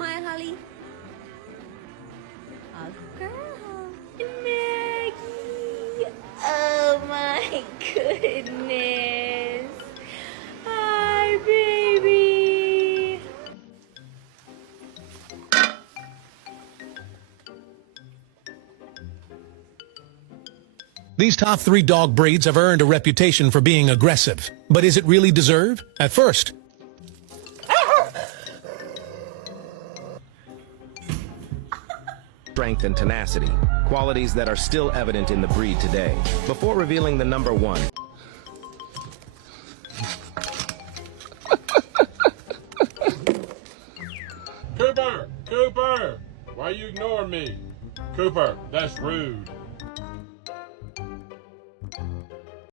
Holly. A girl. Maggie. Oh my goodness. Hi, baby. These top 3 dog breeds have earned a reputation for being aggressive. But is it really deserved? At first, strength and tenacity, qualities that are still evident in the breed today. Before revealing the number 1, Cooper! Cooper! Why you ignoring me? Cooper, that's rude.